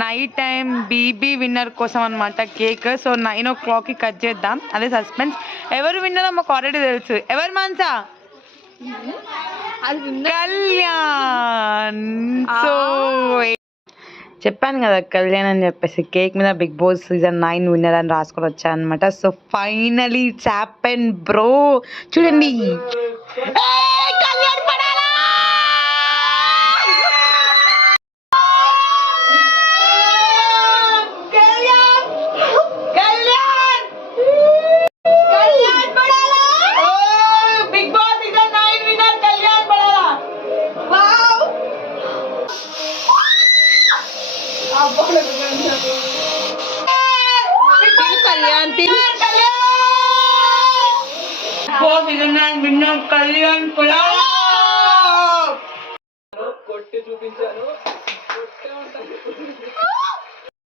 Night time BB winner కోసం అనమాట cake. So 9 o'clock cut చేద్దాం, అదే సస్పెన్స్. ఎవరు విన్నరో మాకు ఆల్రెడీ తెలుసు. ఎవరు మాన్సా? కళ్యాణ్. సో చెప్పాను కదా కళ్యాణ్ అని చెప్పేసి, కేక్ మీద బిగ్ బాస్ సీజన్ 9 విన్నర్ అని రాసుకొని వచ్చాను అనమాట. So finally it's happen bro. చూడండి, కళ్యాణ్ పడాలా. కళ్యాణ్